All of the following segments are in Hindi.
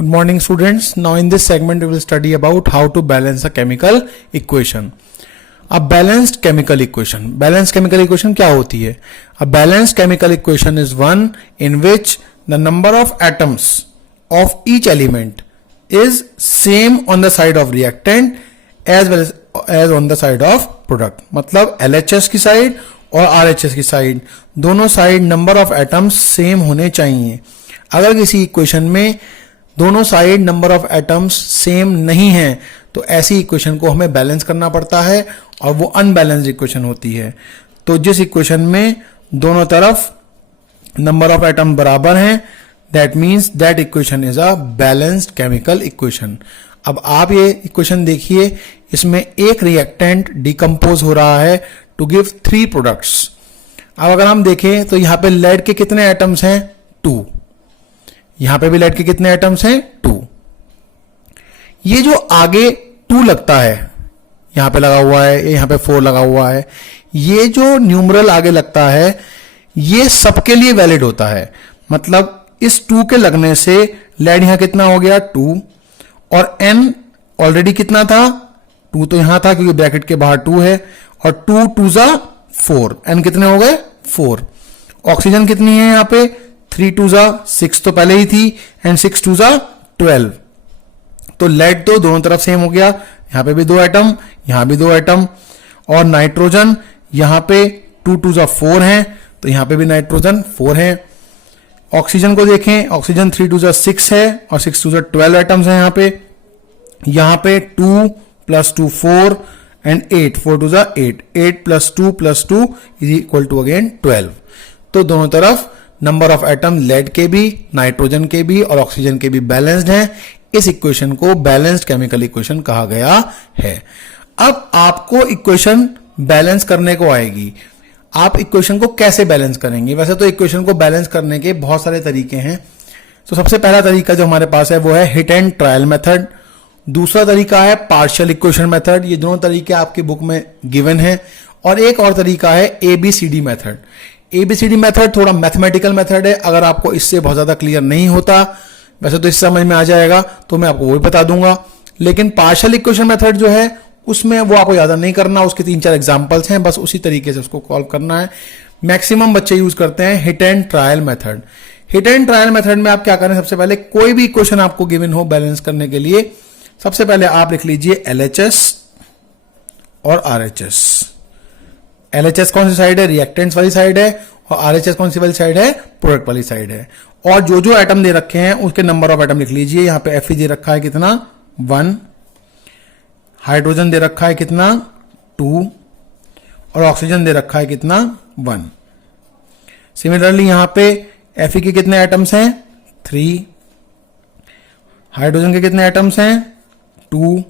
Good morning students. Now in this segment we will study about how to balance a chemical equation. A balanced chemical equation. Balanced chemical equation क्या होती है? A balanced chemical equation is one in which the number of atoms of each element is same on the side of reactant as well as on the side of product. मतलब LHS की साइड और RHS की साइड दोनों side number of atoms same होने चाहिए. अगर किसी इक्वेशन में दोनों side number of atoms same नहीं है तो ऐसी इक्वेशन को हमें बैलेंस करना पड़ता है और वो अनबैलेंस्ड इक्वेशन होती है. तो जिस इक्वेशन में दोनों तरफ नंबर ऑफ एटम बराबर हैं that means that equation is a balanced chemical equation. अब आप ये इक्वेशन देखिए, इसमें एक रिएक्टेंट डिकम्पोज हो रहा है टू गिव 3 प्रोडक्ट्स. अब अगर हम देखें तो यहां पे लेड के कितने एटम्स हैं? 2. यहां पे भी लेड के कितने एटम्स हैं? 2. ये जो आगे 2 लगता है, यहां पे लगा हुआ है, यहां पे 4 लगा हुआ है, ये जो न्यूमरल आगे लगता है ये सबके लिए वैलिड होता है. मतलब इस 2 के लगने से लेड यहां कितना हो गया? 2. और n ऑलरेडी कितना था? 2 तो यहां था क्योंकि ब्रैकेट के बाहर 2 है, और 2 2 जा 4. n कितने हो गए? 4. ऑक्सीजन कितनी है यहां पे? 3 2 जा 6 तो पहले ही थी, एंड 6 2 जा 12. तो लेड तो दोनों तरफ सेम हो गया. यहां पे भी 2 एटम, यहां भी 2 एटम. और नाइट्रोजन यहां पे 2 2 जा 4 है, तो यहां पे भी नाइट्रोजन 4 है. ऑक्सीजन को देखें, ऑक्सीजन 3 2 जा 6 है और 6 2 जा 12 एटम्स हैं यहां पे. यहां पे 2 + 2 4 एंड 8 4 2 जा 8 8 + 2 + 2 इज इक्वल टू अगेन 12. तो दोनों तरफ नंबर ऑफ एटम लेड के भी, नाइट्रोजन के भी और ऑक्सीजन के भी बैलेंस्ड हैं. इस इक्वेशन को बैलेंस्ड केमिकल इक्वेशन कहा गया है. अब आपको इक्वेशन बैलेंस करने को आएगी. आप इक्वेशन को कैसे बैलेंस करेंगे? वैसे तो इक्वेशन को बैलेंस करने के बहुत सारे तरीके हैं. तो सबसे पहला तरीका जो हमारे पास है वो है हिट एंड ट्रायल मेथड. दूसरा तरीका है पार्शियल इक्वेशन मेथड. ये दोनों तरीके आपकी बुक में गिवन है. और एक और तरीका है ABCD मेथड. ABCD मेथड थोड़ा मैथमेटिकल मेथड है. अगर आपको इससे बहुत ज्यादा क्लियर नहीं होता, वैसे तो इससे समझ में आ जाएगा, तो मैं आपको वो भी बता दूंगा. लेकिन पार्शियल इक्वेशन मेथड जो है उसमें वो आपको ज्यादा नहीं करना. उसके 3-4 एग्जांपल्स हैं, बस उसी तरीके से उसको सॉल्व करना है. मैक्सिमम बच्चे यूज करते हैं hit and trial method. Hit and trial method में आप क्या करें? सबसे पहले कोई भी इक्वेशन आपको गिवन हो बैलेंस करने के लिए, सबसे पहले आप लिख लीजिए LHS और RHS. LHS कौन सी साइड है? रिएक्टेंट्स वाली साइड है. और RHS कौन सी वाली साइड है? प्रोडक्ट वाली साइड है. और जो जो एटम दे रखे हैं उसके नंबर ऑफ एटम लिख लीजिए. यहां पे Fe दे रखा है कितना? 1. हाइड्रोजन दे रखा है कितना? 2. और ऑक्सीजन दे रखा है कितना? 1. सिमिलरली यहां पे Fe के कितने एटम्स हैं? 3. हाइड्रोजन के कितने एटम्स हैं? 2.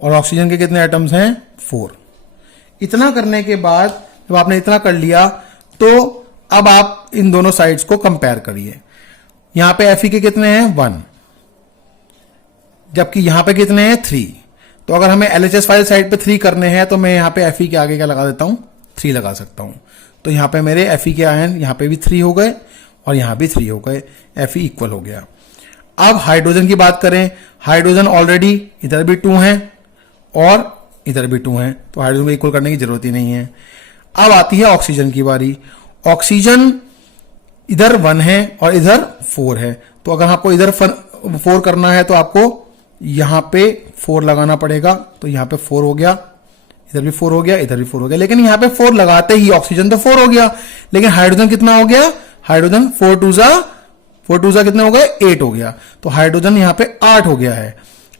और ऑक्सीजन के कितने एटम्स हैं? 4. इतना करने के बाद जब आपने इतना कर लिया तो अब आप इन दोनों साइड्स को कंपेयर करिए. यहां पे Fe के कितने हैं? 1. जबकि यहां पे कितने हैं? 3. तो अगर हमें LHS वाली साइड पे 3 करने हैं तो मैं यहां पे Fe के आगे क्या लगा देता हूं? 3 लगा सकता हूं. तो यहां पे मेरे Fe क्या है? यहां पे भी 3 हो गए और यहां भी 3 हो गए. Fe इक्वल हो गया. अब हाइड्रोजन की बात करें. हाइड्रोजन ऑलरेडी इधर भी 2 हैं और इधर भी 2 हैं, तो हाइड्रोजन को इक्वल करने की जरूरत ही नहीं है. अब आती है ऑक्सीजन की बारी. ऑक्सीजन इधर 1 है और इधर 4 है. तो अगर आपको इधर 4 करना है तो आपको यहां पे 4 लगाना पड़ेगा. तो यहां पे 4 हो गया, इधर भी 4 हो गया, इधर भी 4 हो गया. लेकिन यहां पे 4 लगाते ही ऑक्सीजन तो 4 हो गया, लेकिन हाइड्रोजन कितना हो गया? हाइड्रोजन 4 2 जा कितने हो गए? 8 हो गया. तो हाइड्रोजन यहां पे 8 हो गया है.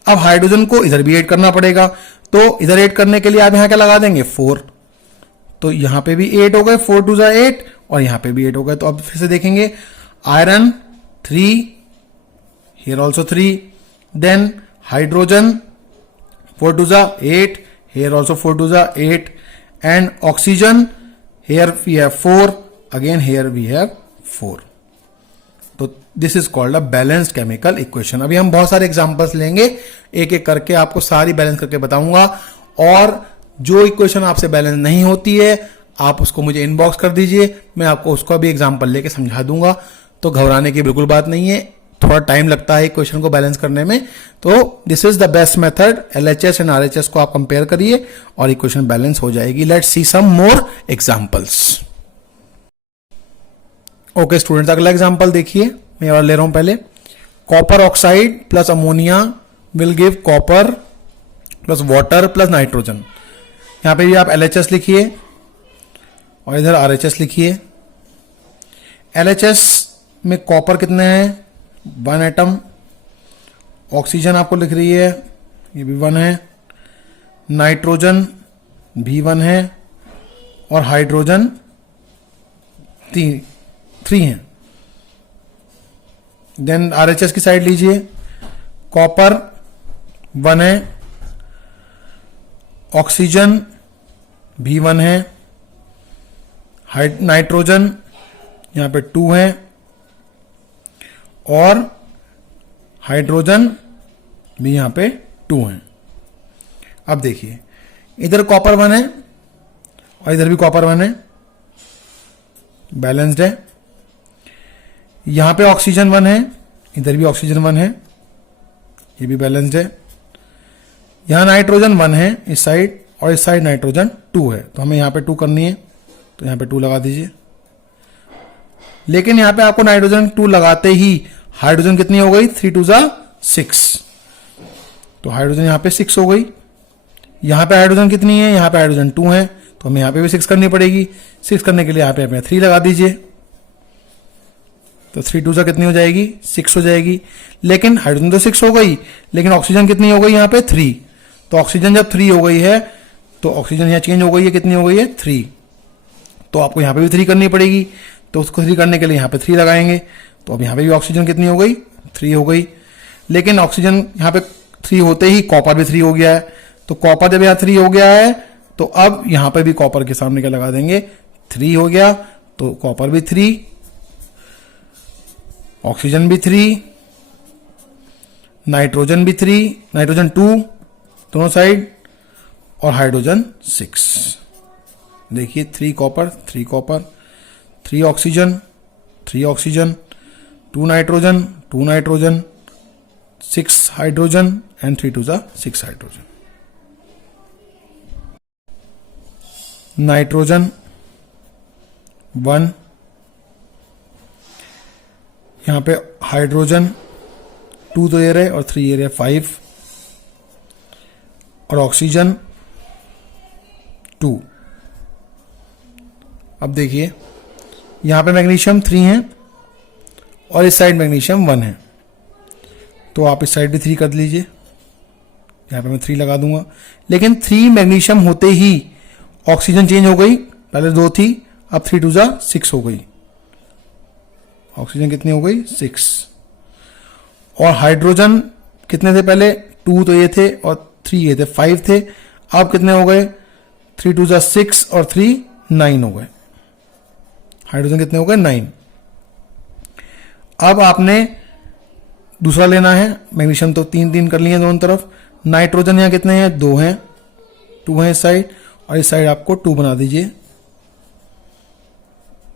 अब हाइड्रोजन को इधर भी 8 करना पड़ेगा. तो इधर 8 करने के लिए आप यहां क्या लगा देंगे? 4. तो यहां पे भी 8 हो गए, 4 2 जा 8 और यहां पे भी 8 हो गए. तो अब फिर से देखेंगे. Iron 3, here also 3. Then hydrogen 4 2 जा 8, हियर ऑल्सो 4 2 जा 8. And oxygen here we have 4, again here we have 4. तो this is called a balanced chemical equation. अभी हम बहुत सारे एग्जांपल्स लेंगे, एक एक करके आपको सारी बैलेंस करके बताऊंगा. और जो इक्वेशन आपसे बैलेंस नहीं होती है आप उसको मुझे इनबॉक्स कर दीजिए, मैं आपको उसका भी एग्जांपल लेके समझा दूंगा. तो घबराने की बिल्कुल बात नहीं है. थोड़ा टाइम लगता है इक्वेशन को बैलेंस करने में, तो this is the best method. LHS and RHS को आप कंपेयर करिए और इक्वेशन बैलेंस हो जाएगी। Let's see some more examples. Okay students, अगला एग्जांपल देखिए, मैं और ले रहा हूं पहले। Copper oxide plus ammonia will give copper plus water plus nitrogen. यहां पे भी आप LHS लिखिए और इधर RHS लिखिए। LHS में कॉपर कितने हैं, 1 एटम। ऑक्सीजन आपको लिख रही है, ये भी 1 है। नाइट्रोजन भी 1 है और हाइड्रोजन 3 है। देन RHS की साइड लीजिए, कॉपर 1 है, ऑक्सीजन भी 1 है, नाइट्रोजन यहां पे 2 है और हाइड्रोजन भी यहां पे 2 है। अब देखिए, इधर कॉपर 1 है और इधर भी कॉपर 1 है, बैलेंस्ड है। यहां पे ऑक्सीजन 1 है, इधर भी ऑक्सीजन 1 है, ये भी बैलेंस्ड है। यहां नाइट्रोजन 1 है इस साइड और इस साइड नाइट्रोजन 2 है, तो हमें यहां पे 2 करनी है, तो यहां पे 2 लगा दीजिए। लेकिन यहां पे आपको नाइट्रोजन 2 लगाते ही हाइड्रोजन कितनी हो गई, 3 2 6, तो हाइड्रोजन यहां पे 6 हो गई। यहां पे हाइड्रोजन कितनी है, यहां पे हाइड्रोजन 2 है, तो हमें यहां पे भी 6 करनी पड़ेगी। 6 करने के लिए यहां पे 3 लगा दीजिए, तो 3 2 कितनी हो जाएगी, 6 हो जाएगी। लेकिन हाइड्रोजन तो 6 हो गई, लेकिन ऑक्सीजन कितनी हो गई यहां पे 3, तो ऑक्सीजन जब 3 हो गई है तो ऑक्सीजन यहां चेंज हो गई है, कितनी हो गई है 3, तो आपको यहां पे भी 3 करनी पड़ेगी। तो उसको 3 करने के लिए यहां पे 3 लगाएंगे, तो अब यहां पे भी ऑक्सीजन कितनी हो गई, 3 हो गई। लेकिन ऑक्सीजन यहां पे 3 होते ही कॉपर भी 3 हो गया है, तो कॉपर जब यहां 3 हो गया है तो अब यहां पे भी कॉपर के सामने क्या लगा देंगे, 3 हो गया, तो कॉपर भी 3, ऑक्सीजन भी 3, नाइट्रोजन भी 3, नाइट्रोजन 2 दोनों साइड, और हाइड्रोजन 6। देखिए 3 copper 3 copper, 3 oxygen 3 oxygen, 2 nitrogen 2 nitrogen, 6 hydrogen and 3 2 6 hydrogen. Nitrogen 1, यहां पे हाइड्रोजन 2 तो ये रहे और 3 ये रहे 5, और ऑक्सीजन 2। अब देखिए यहां पे मैग्नीशियम 3 है और इस साइड मैग्नीशियम 1 है, तो आप इस साइड भी 3 कर लीजिए, यहां पे मैं 3 लगा दूंगा। लेकिन 3 मैग्नीशियम होते ही ऑक्सीजन चेंज हो गई, पहले 2 थी, अब 3 2 6 हो गई। ऑक्सीजन कितनी हो गई, 6। और हाइड्रोजन कितने थे पहले, 2 तो ये थे और 3 ये थे, 5 थे। अब कितने हो गए, 3 2 6 और 3 9 हो गए। हाइड्रोजन कितने हो गए, 9। अब आपने दूसरा लेना है, मैग्नीशियम तो 3 कर लिए दोनों तरफ। नाइट्रोजन यहां कितने हैं, 2 हैं, 2 हैं इस साइड, और इस साइड आपको 2 बना दीजिए,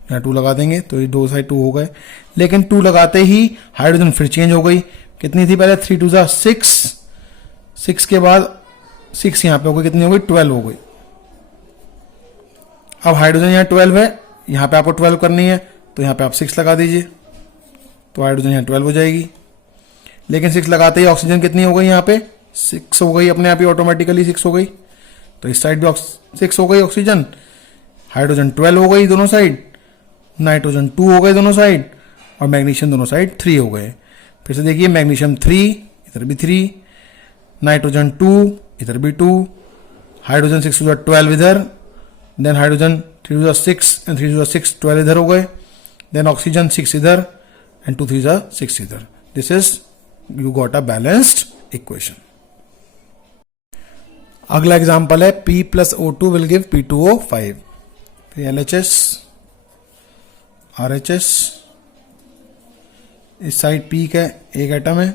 यहां 2 लगा देंगे, तो ये 2 साइड 2 हो गए। लेकिन 2 लगाते ही हाइड्रोजन फिर चेंज हो गई, कितनी थी पहले, 3 2 6, 6 के बाद 6 यहां पे हो गई, कितनी हो गई, 12 हो गई। अब हाइड्रोजन यहां 12 है, यहां पे आपको 12 करनी है, तो यहां पे आप 6 लगा दीजिए, तो हाइड्रोजन यहां 12 हो जाएगी। लेकिन 6 लगाते ही ऑक्सीजन कितनी हो गई, यहां पे 6 हो गई, अपने आप ही ऑटोमेटिकली 6 हो गई, तो इस साइड भी 6 हो गई ऑक्सीजन। हाइड्रोजन 12 हो गई दोनों साइड, नाइट्रोजन 2 हो गए दोनों साइड, और मैग्नीशियम दोनों साइड 3 हो गए। फिर से देखिए, मैग्नीशियम 3, इधर भी 3, नाइट्रोजन 2, इधर भी 2, हाइड्रोजन 6 12 इधर, देन हाइड्रोजन 3 6 एंड 3 6 12 इधर हो गए, देन ऑक्सीजन 6 इधर एंड 2 3 6 इधर। This is you got a balanced equation. अगला एग्जांपल है P + O2 will give P2O5। फिर LHS RHS, इस साइड P का 1 एटम है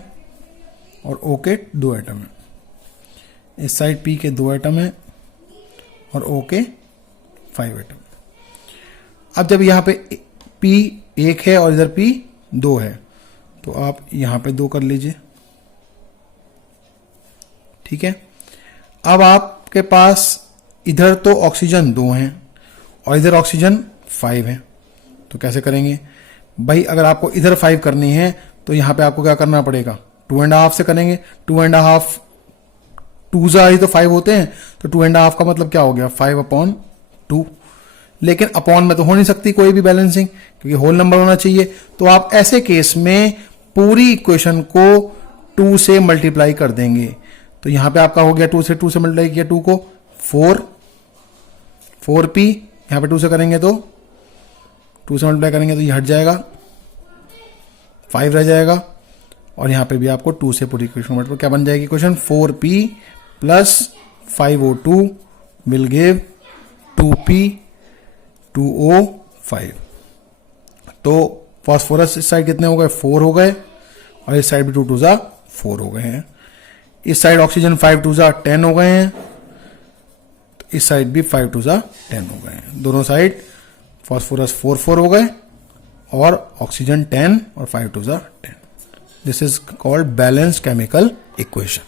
और O के 2 एटम है, इस साइड P के 2 एटम है और O के 5 एटम। अब जब यहां पे P 1 है और इधर P 2 है, तो आप यहां पे 2 कर लीजिए, ठीक है। अब आपके पास इधर तो ऑक्सीजन 2 हैं और इधर ऑक्सीजन 5 है, तो कैसे करेंगे भाई? अगर आपको इधर 5 करनी है तो यहां पे आपको क्या करना पड़ेगा? 2.5 से करेंगे। 2.5 2 जा ही तो 5 होते हैं, तो 2.5 का मतलब क्या हो गया? 5/2। लेकिन अपॉन में तो हो नहीं सकती कोई भी बैलेंसिंग, क्योंकि होल नंबर होना चाहिए। तो आप ऐसे केस में पूरी इक्वेशन को 2 से मल्टीप्लाई कर देंगे। तो यहां पे आपका हो गया 2 से मल्टीप्लाई किया 2 को 4p, यहां पे 2 से करेंगे तो 2 से मल्टीप्लाई करेंगे तो ये हट जाएगा, 5 रह जाएगा। और यहां पे भी आपको 2 से पूरी इक्वेशन मतलब क्या बन जाएगी equation? 4p plus 5O2 will give 2p 2O5। तो फास्फोरस इस साइड कितने हो गए? 4 हो गए, और इस साइड भी 2 2 जा 4 हो गए हैं। इस साइड ऑक्सीजन 5 2 जा 10 हो गए हैं, तो इस साइड भी 5 2 जा 10 हो गए हैं। दोनों साइड फास्फोरस 4 4 हो गए और ऑक्सीजन 10 और 5 2 जा 10। This is called balanced chemical equation.